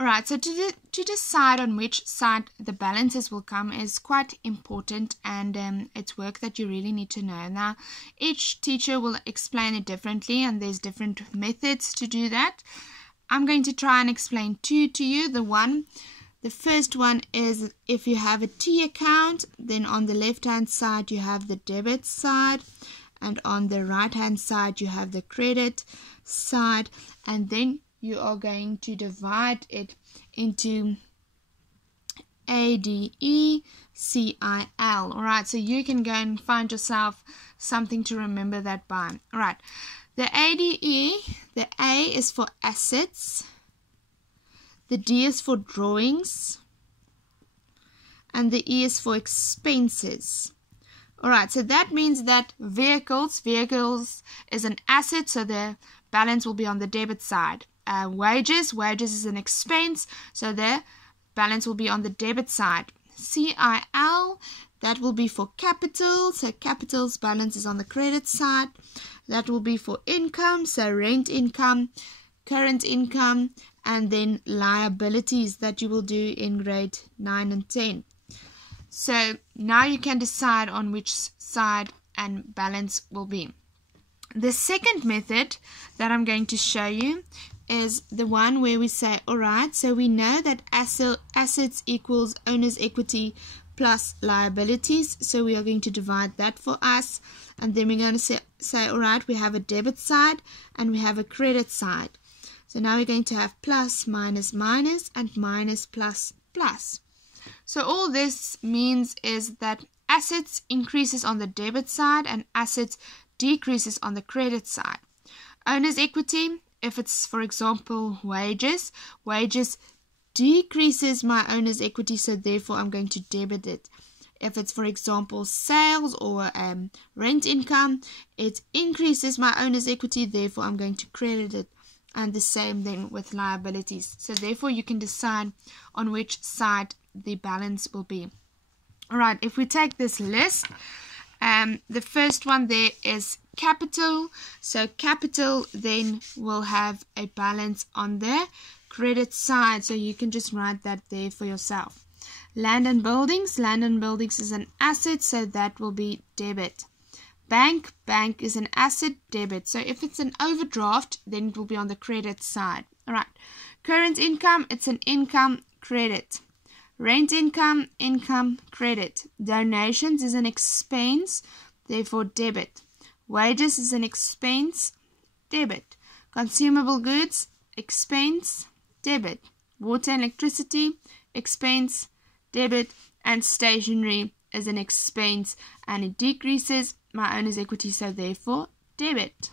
Alright, so to decide on which side the balances will come is quite important, and it's work that you really need to know. Now, each teacher will explain it differently, and there's different methods to do that. I'm going to try and explain two to you. The first one is if you have a T account, then on the left hand side you have the debit side, and on the right hand side you have the credit side, and then you are going to divide it into ADE CIL. Alright, so you can go and find yourself something to remember that by. Alright, the ADE, the A is for assets, the D is for drawings, and the E is for expenses. Alright, so that means that vehicles is an asset, so the balance will be on the debit side. Wages is an expense, so the balance will be on the debit side. CIL, that will be for capital, so capital's balance is on the credit side. That will be for income, so rent income, current income, and then liabilities that you will do in grade 9 and 10. So now you can decide on which side and balance will be. The second method that I'm going to show you is the one where we say, alright, so we know that assets equals owner's equity plus liabilities, so we are going to divide that for us, and then we're going to say alright, we have a debit side and we have a credit side. So now we're going to have plus, minus, minus, and minus, plus, plus. So all this means is that assets increases on the debit side and assets decreases on the credit side. Owner's equity, if it's, for example, wages decreases my owner's equity, so therefore I'm going to debit it. If it's, for example, sales or rent income, it increases my owner's equity, therefore I'm going to credit it. And the same then with liabilities. So therefore you can decide on which side the balance will be. Alright, if we take this list, the first one there is capital. So capital then will have a balance on the credit side, so you can just write that there for yourself. Land and buildings is an asset, so that will be debit. Bank is an asset, debit. So if it's an overdraft, then it will be on the credit side. Alright, current income, it's an income, credit. Rent income, credit. Donations is an expense, therefore debit. Wages is an expense, debit. Consumable goods, expense, debit. Water and electricity, expense, debit. And stationery is an expense, and it decreases my owner's equity, so therefore debit.